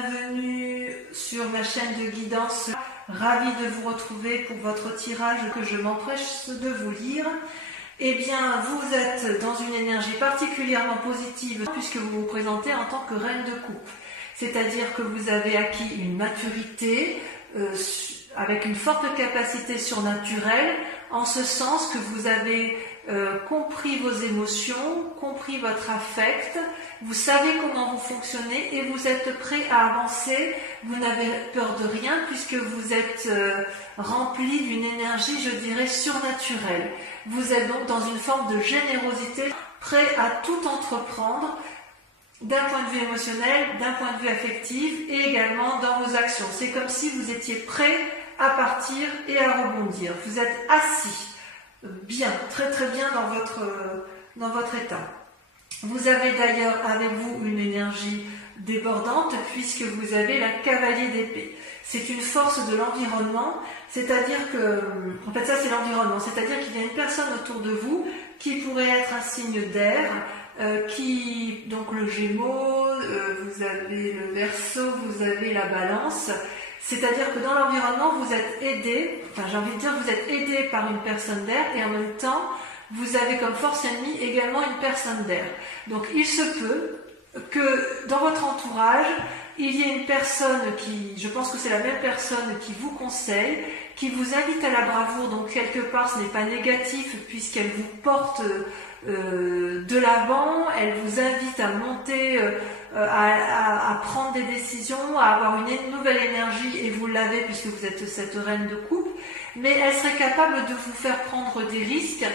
bienvenue sur ma chaîne de guidance. Ravie de vous retrouver pour votre tirage que je m'empresse de vous lire. Eh bien, vous êtes dans une énergie particulièrement positive puisque vous vous présentez en tant que reine de coupe. C'est-à-dire que vous avez acquis une maturité avec une forte capacité surnaturelle, en ce sens que vous avez compris vos émotions, compris votre affect, vous savez comment vous fonctionnez et vous êtes prêt à avancer, vous n'avez peur de rien puisque vous êtes rempli d'une énergie, je dirais, surnaturelle. Vous êtes donc dans une forme de générosité, prêt à tout entreprendre, d'un point de vue émotionnel, d'un point de vue affectif et également dans vos actions. C'est comme si vous étiez prêt à partir et à rebondir. Vous êtes assis, bien, très très bien dans votre état. Vous avez d'ailleurs avec vous une énergie débordante puisque vous avez la cavalier d'épée. C'est une force de l'environnement, c'est-à-dire que, en fait ça c'est l'environnement, c'est-à-dire qu'il y a une personne autour de vous qui pourrait être un signe d'air, donc le Gémeaux, vous avez le Verseau, vous avez la Balance. C'est-à-dire que dans l'environnement, vous êtes aidé, j'ai envie de dire, vous êtes aidé par une personne d'air et en même temps, vous avez comme force ennemie également une personne d'air. Donc il se peut que dans votre entourage, il y ait une personne qui, je pense que c'est la même personne qui vous conseille, qui vous invite à la bravoure, donc quelque part ce n'est pas négatif puisqu'elle vous porte de l'avant, elle vous invite à monter, à prendre des décisions, à avoir une nouvelle énergie, et vous l'avez puisque vous êtes cette reine de coupe, mais elle serait capable de vous faire prendre des risques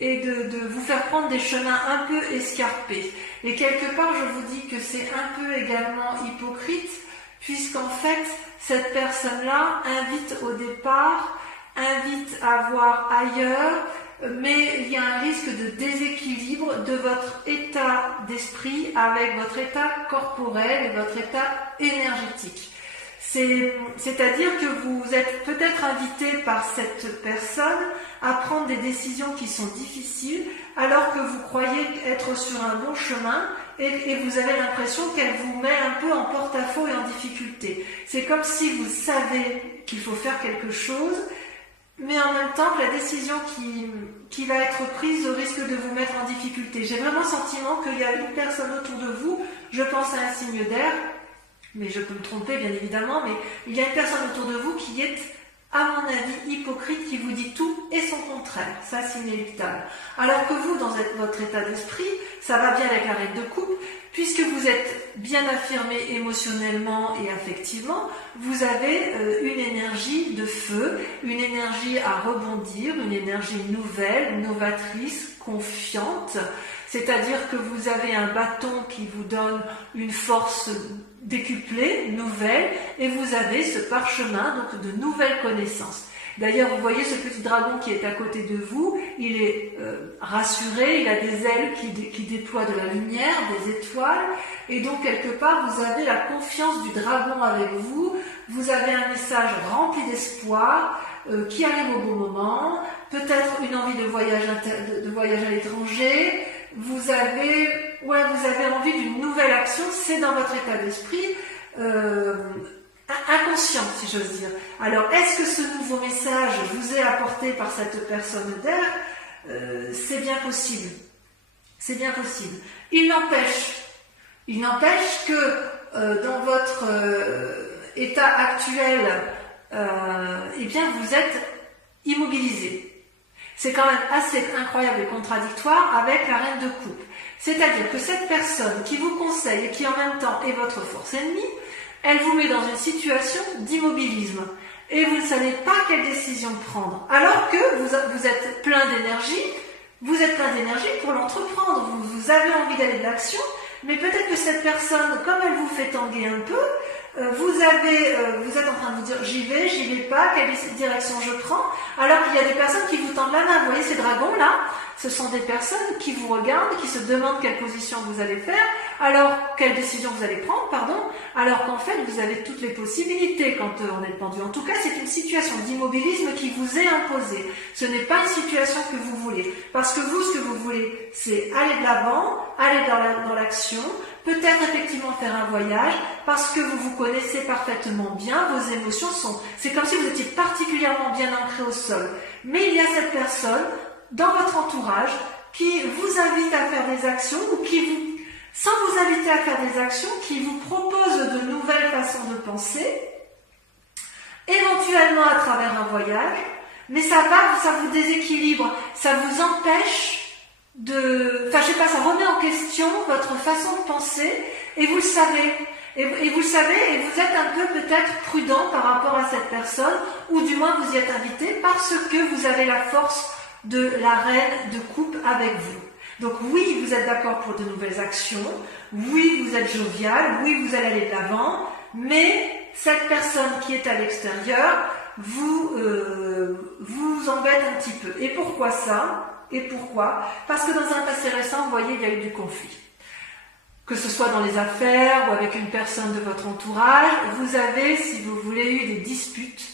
et de vous faire prendre des chemins un peu escarpés. Et quelque part, je vous dis que c'est un peu également hypocrite, puisqu'en fait, cette personne-là invite au départ, invite à voir ailleurs, mais il y a un risque de déséquilibre de votre état d'esprit avec votre état corporel et votre état énergétique. C'est-à-dire que vous êtes peut-être invité par cette personne à prendre des décisions qui sont difficiles alors que vous croyez être sur un bon chemin et vous avez l'impression qu'elle vous met un peu en porte-à-faux et en difficulté. C'est comme si vous savez qu'il faut faire quelque chose, mais en même temps que la décision qui va être prise risque de vous mettre en difficulté. J'ai vraiment le sentiment qu'il y a une personne autour de vous, je pense à un signe d'air, mais je peux me tromper bien évidemment, mais il y a une personne autour de vous qui est, à mon avis, hypocrite, qui vous dit tout et son contraire. Ça, c'est inéluctable. Alors que vous, dans votre état d'esprit, ça va bien avec la reine de coupe, puisque vous êtes bien affirmé émotionnellement et affectivement, vous avez une énergie de feu, une énergie à rebondir, une énergie nouvelle, novatrice, confiante, c'est-à-dire que vous avez un bâton qui vous donne une force décuplée, nouvelle, et vous avez ce parchemin donc de nouvelles connaissances. D'ailleurs, vous voyez ce petit dragon qui est à côté de vous, il est rassuré, il a des ailes qui déploient de la lumière, des étoiles, et donc quelque part vous avez la confiance du dragon avec vous, vous avez un message rempli d'espoir qui arrive au bon moment, peut-être une envie de voyage à l'étranger, vous avez envie d'une nouvelle action, c'est dans votre état d'esprit inconscient, si j'ose dire. Alors, est-ce que ce nouveau message vous est apporté par cette personne d'air? C'est bien possible. C'est bien possible. Il n'empêche que dans votre état actuel, eh bien, vous êtes immobilisé. C'est quand même assez incroyable et contradictoire avec la reine de coupe. C'est-à-dire que cette personne qui vous conseille et qui en même temps est votre force ennemie, elle vous met dans une situation d'immobilisme. Et vous ne savez pas quelle décision prendre. Alors que vous êtes plein d'énergie, pour l'entreprendre. Vous avez envie d'aller de l'action, mais peut-être que cette personne, comme elle vous fait tanguer un peu, vous êtes en train de vous dire j'y vais pas, quelle direction je prends, alors qu'il y a des personnes qui vous tendent la main. Vous voyez ces dragons là, ce sont des personnes qui vous regardent, qui se demandent quelle position vous allez faire, Alors, quelle décision vous allez prendre, pardon, alors qu'en fait, vous avez toutes les possibilités quand on est pendu. En tout cas, c'est une situation d'immobilisme qui vous est imposée. Ce n'est pas une situation que vous voulez. Parce que vous, ce que vous voulez, c'est aller de l'avant, aller dans l'action, peut-être effectivement faire un voyage, parce que vous vous connaissez parfaitement bien, vos émotions sont... C'est comme si vous étiez particulièrement bien ancré au sol. Mais il y a cette personne, dans votre entourage, qui vous invite à faire des actions, ou qui vous, sans vous inviter à faire des actions, qui vous propose de nouvelles façons de penser, éventuellement à travers un voyage, mais ça vous déséquilibre, ça vous empêche enfin, je sais pas, ça remet en question votre façon de penser, et vous le savez. Et vous le savez, et vous êtes un peu peut-être prudent par rapport à cette personne, ou du moins vous y êtes invité parce que vous avez la force de la reine de coupe avec vous. Donc oui, vous êtes d'accord pour de nouvelles actions, oui, vous êtes jovial, oui, vous allez aller de l'avant, mais cette personne qui est à l'extérieur vous embête un petit peu. Et pourquoi ça ? Et pourquoi ? Parce que dans un passé récent, vous voyez, il y a eu du conflit. Que ce soit dans les affaires ou avec une personne de votre entourage, vous avez, si vous voulez, eu des disputes,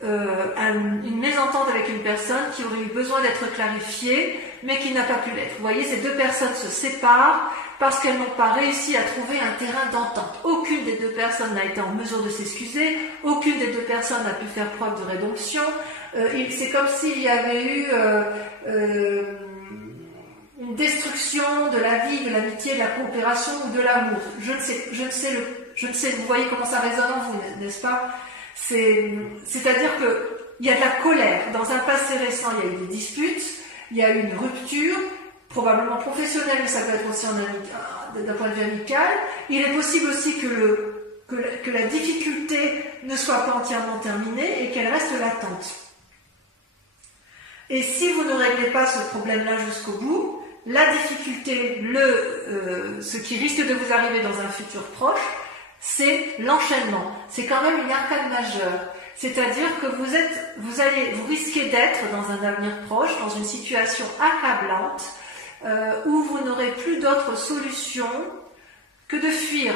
une mésentente avec une personne qui aurait eu besoin d'être clarifiée, mais qui n'a pas pu l'être. Vous voyez, ces deux personnes se séparent parce qu'elles n'ont pas réussi à trouver un terrain d'entente. Aucune des deux personnes n'a été en mesure de s'excuser, aucune des deux personnes n'a pu faire preuve de rédemption. C'est comme s'il y avait eu une destruction de la vie, de l'amitié, de la coopération ou de l'amour. Je ne sais, vous voyez comment ça résonne en vous, n'est-ce pas ? C'est-à-dire qu'il y a de la colère. Dans un passé récent, il y a eu des disputes, il y a eu une rupture, probablement professionnelle, mais ça peut être aussi d'un point de vue amical. Il est possible aussi que la difficulté ne soit pas entièrement terminée et qu'elle reste latente. Et si vous ne réglez pas ce problème-là jusqu'au bout, la difficulté, ce qui risque de vous arriver dans un futur proche, c'est l'enchaînement. C'est quand même une arcade majeure. C'est-à-dire que vous risquez d'être dans un avenir proche, dans une situation accablante, où vous n'aurez plus d'autre solution que de fuir.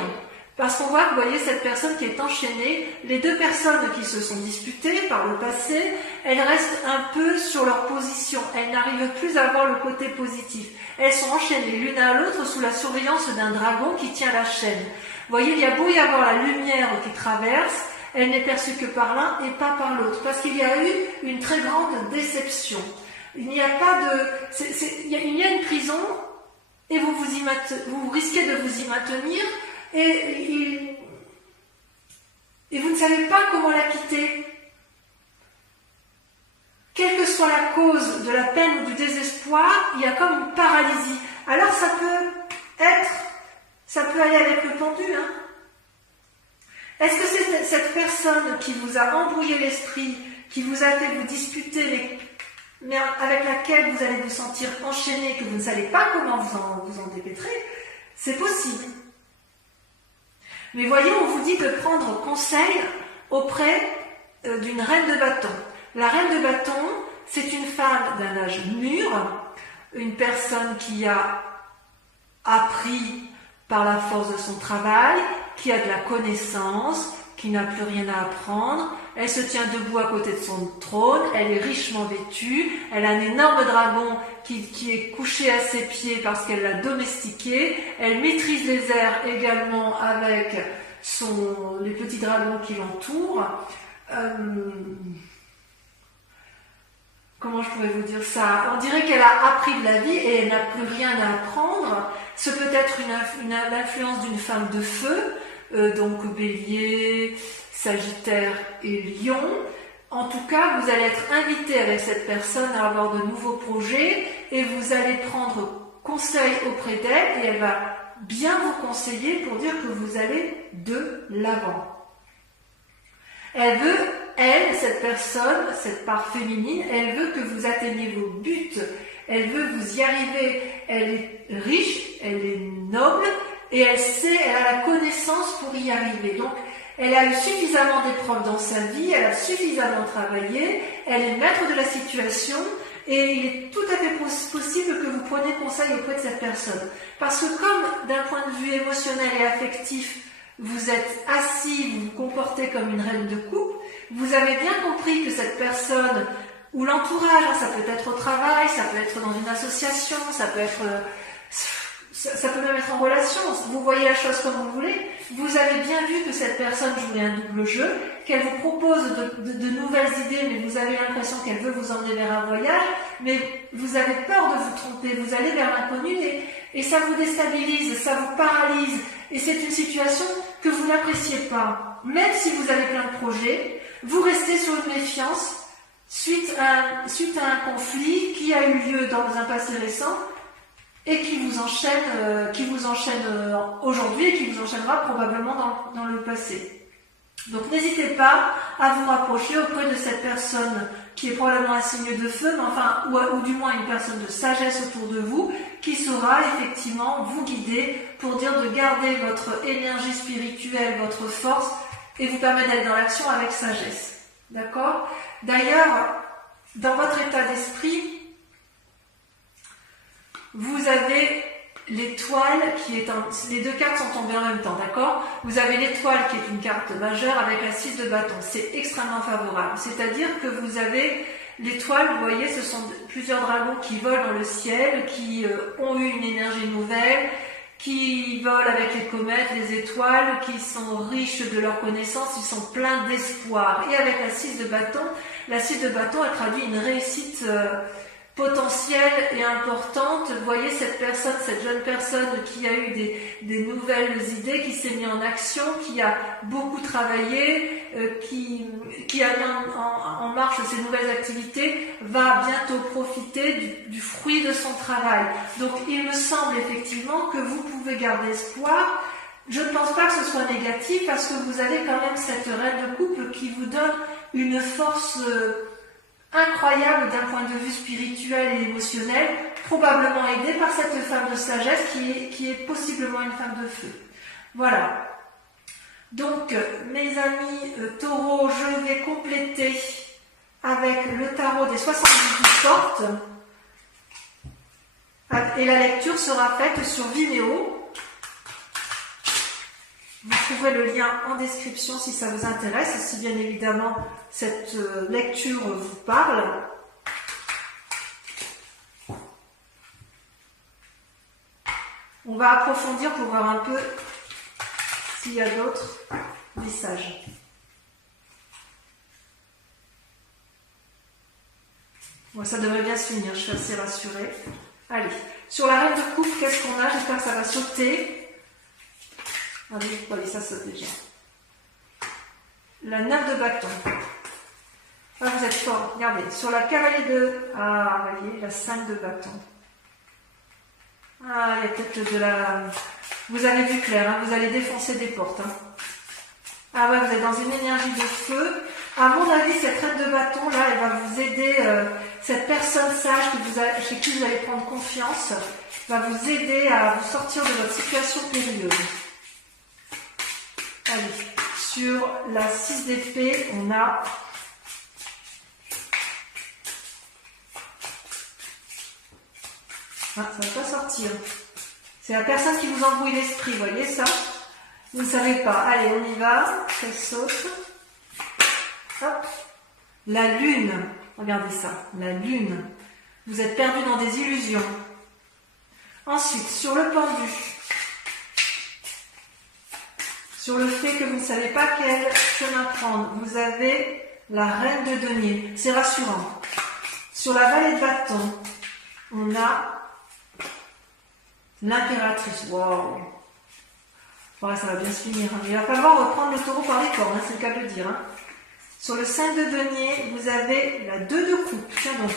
Parce qu'on voit que, vous voyez, cette personne qui est enchaînée, les deux personnes qui se sont disputées par le passé, elles restent un peu sur leur position. Elles n'arrivent plus à voir le côté positif. Elles sont enchaînées l'une à l'autre sous la surveillance d'un dragon qui tient la chaîne. Vous voyez, il y a beau y avoir la lumière qui traverse, elle n'est perçue que par l'un et pas par l'autre. Parce qu'il y a eu une très grande déception. Il n'y a pas de... il y a une prison et vous risquez de vous y maintenir et vous ne savez pas comment la quitter. Quelle que soit la cause de la peine ou du désespoir, il y a comme une paralysie. Alors ça peut aller avec le pendu, hein. Est-ce que c'est cette personne qui vous a embrouillé l'esprit, qui vous a fait vous disputer, mais avec laquelle vous allez vous sentir enchaîné, que vous ne savez pas comment vous en dépêtrer? C'est possible. Mais voyez, on vous dit de prendre conseil auprès d'une reine de bâton. La reine de bâton, c'est une femme d'un âge mûr, une personne qui a appris par la force de son travail, qui a de la connaissance, qui n'a plus rien à apprendre. Elle se tient debout à côté de son trône, elle est richement vêtue, elle a un énorme dragon qui est couché à ses pieds parce qu'elle l'a domestiqué, elle maîtrise les airs également avec les petits dragons qui l'entourent. Comment je pourrais vous dire ça? On dirait qu'elle a appris de la vie et elle n'a plus rien à apprendre. Ce peut être l'influence d'une femme de feu, donc Bélier, Sagittaire et Lion. En tout cas, vous allez être invité avec cette personne à avoir de nouveaux projets et vous allez prendre conseil auprès d'elle et elle va bien vous conseiller pour dire que vous allez de l'avant. Cette personne, cette part féminine, elle veut que vous atteigniez vos buts, elle veut vous y arriver, elle est riche, elle est noble et elle a la connaissance pour y arriver. Donc, elle a eu suffisamment d'épreuves dans sa vie, elle a suffisamment travaillé, elle est maître de la situation et il est tout à fait possible que vous preniez conseil auprès de cette personne. Parce que comme d'un point de vue émotionnel et affectif, vous êtes assis, vous vous comportez comme une reine de coupe, vous avez bien compris que cette personne, ou l'entourage, ça peut être au travail, ça peut être dans une association, ça peut être... ça peut même être en relation, vous voyez la chose comme vous voulez, vous avez bien vu que cette personne jouait un double jeu, qu'elle vous propose de nouvelles idées, mais vous avez l'impression qu'elle veut vous emmener vers un voyage, mais vous avez peur de vous tromper, vous allez vers l'inconnu et ça vous déstabilise, ça vous paralyse, et c'est une situation que vous n'appréciez pas. Même si vous avez plein de projets, vous restez sur une méfiance suite à un conflit qui a eu lieu dans un passé récent, et qui vous enchaîne aujourd'hui et qui vous enchaînera probablement dans le passé. Donc n'hésitez pas à vous rapprocher auprès de cette personne qui est probablement un signe de feu, mais enfin, ou du moins une personne de sagesse autour de vous, qui saura effectivement vous guider pour dire de garder votre énergie spirituelle, votre force, et vous permettre d'aller dans l'action avec sagesse. D'accord ? D'ailleurs, dans votre état d'esprit, vous avez l'étoile qui est les deux cartes sont tombées en même temps, d'accord? Vous avez l'étoile qui est une carte majeure avec la 6 de bâton. C'est extrêmement favorable. C'est-à-dire que vous avez l'étoile, vous voyez, ce sont plusieurs dragons qui volent dans le ciel, qui ont eu une énergie nouvelle, qui volent avec les comètes, les étoiles, qui sont riches de leurs connaissances, ils sont pleins d'espoir. Et avec la 6 de bâton, la 6 de bâton, elle traduit une réussite potentielle et importante. Vous voyez cette personne, cette jeune personne qui a eu des nouvelles idées, qui s'est mis en action, qui a beaucoup travaillé, qui a mis en marche ces nouvelles activités, va bientôt profiter du fruit de son travail. Donc il me semble effectivement que vous pouvez garder espoir. Je ne pense pas que ce soit négatif parce que vous avez quand même cette reine de coupe qui vous donne une force incroyable d'un point de vue spirituel et émotionnel, probablement aidée par cette femme de sagesse qui est possiblement une femme de feu. Voilà. Donc, mes amis taureaux, je vais compléter avec le tarot des 78 portes. Et la lecture sera faite sur Vimeo. Vous trouverez le lien en description si ça vous intéresse, si bien évidemment cette lecture vous parle. On va approfondir pour voir un peu s'il y a d'autres messages. Bon, ça devrait bien se finir, je suis assez rassurée. Allez, sur la reine de coupe, qu'est-ce qu'on a? J'espère que ça va sauter. Allez, ça saute déjà. La 9 de bâton. Ah, vous êtes fort, regardez. Sur la cavalier de... Ah, vous voyez, la 5 de bâton. Ah, il y a peut-être de la... Vous avez vu clair, hein, vous allez défoncer des portes. Hein. Ah ouais, vous êtes dans une énergie de feu. À mon avis, cette reine de bâton, là, elle va vous aider. Cette personne sage chez qui vous allez prendre confiance va vous aider à vous sortir de votre situation périlleuse. Allez, sur la 6 d'épée, on a ça ne va pas sortir. C'est la personne qui vous embrouille l'esprit, vous voyez ça? Vous ne savez pas. Allez, on y va. Ça saute. Hop. La lune. Regardez ça. La lune. Vous êtes perdu dans des illusions. Ensuite, sur le pendu. Sur le fait que vous ne savez pas quel chemin prendre, vous avez la reine de denier. C'est rassurant. Sur la vallée de bâton, on a l'impératrice. Wow. Voilà, ça va bien se finir. Hein. Il va falloir reprendre le taureau par les cornes, hein, c'est le cas de le dire. Hein. Sur le 5 de denier, vous avez la 2 de coupe. Tiens donc.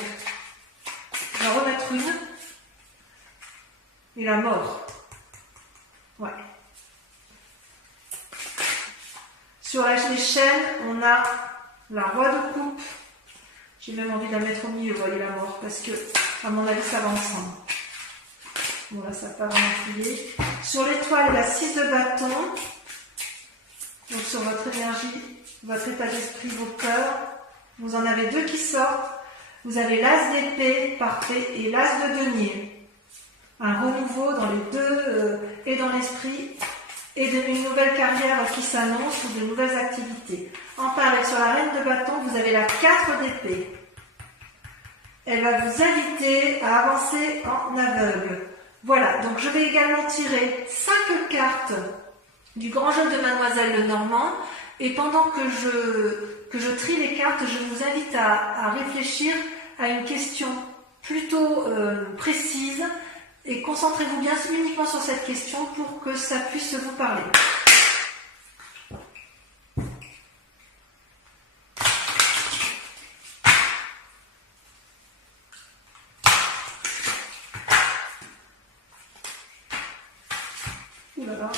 Je vais remettre une. Et la mort. Ouais. Sur les chaînes, on a la roi de coupe. J'ai même envie de la mettre au milieu, vous voyez la mort, parce que, à mon avis, ça va ensemble. Bon, là, ça n'a pas vraiment plié. Sur l'étoile, la 6 de bâton. Donc, sur votre énergie, votre état d'esprit, vos peurs. Vous en avez deux qui sortent. Vous avez l'as d'épée, parfait, et l'as de denier. Un renouveau dans les deux et dans l'esprit, et une nouvelle carrière qui s'annonce ou de nouvelles activités. En parallèle, sur la reine de bâton, vous avez la 4 d'épée. Elle va vous inviter à avancer en aveugle. Voilà, donc je vais également tirer 5 cartes du grand jeu de Mademoiselle Lenormand. Et pendant que je trie les cartes, je vous invite à réfléchir à une question plutôt précise. Et concentrez-vous bien uniquement sur cette question pour que ça puisse vous parler. Ouh là là.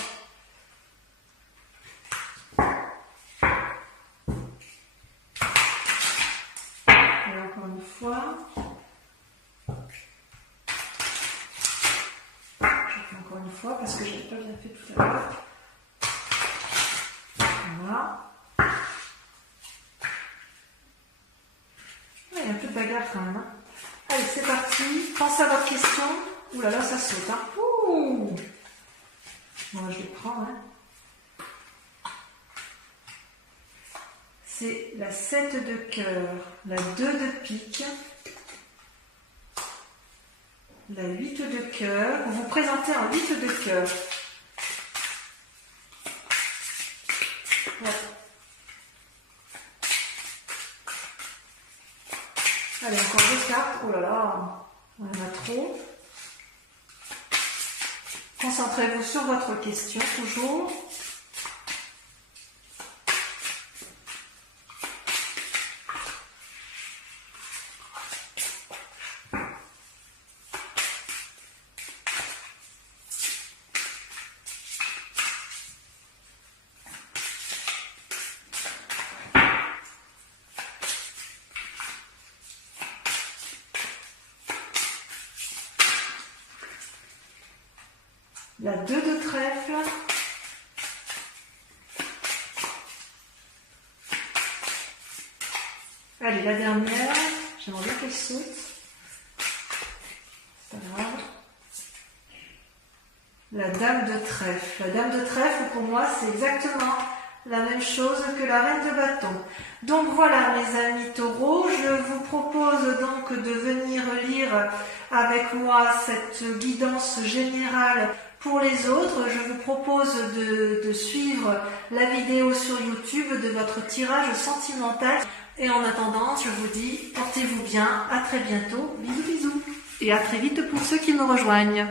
Et encore une fois. Encore une fois, parce que je n'ai pas bien fait tout à l'heure. Voilà. Il y a un peu de bagarre quand même. Hein. Allez, c'est parti. Pensez à votre question. Ouh là là, ça saute. Hein. Ouh. Bon, je les prends. Hein. C'est la 7 de cœur, la 2 de pique, la 8 de cœur. Vous vous présentez en 8 de cœur. Ouais. Allez, encore 2 cartes. Oh là là, on en a trop. Concentrez-vous sur votre question, toujours. La 2 de trèfle, allez, la dernière, j'aimerais bien qu'elle saute, c'est pas grave. La dame de trèfle. La dame de trèfle, pour moi, c'est exactement la même chose que la reine de bâton. Donc voilà, mes amis taureaux, je vous propose donc de venir lire avec moi cette guidance générale pour les autres. Je vous propose de suivre la vidéo sur YouTube de votre tirage sentimental. Et en attendant, je vous dis, portez-vous bien, à très bientôt, bisous bisous. Et à très vite pour ceux qui me rejoignent.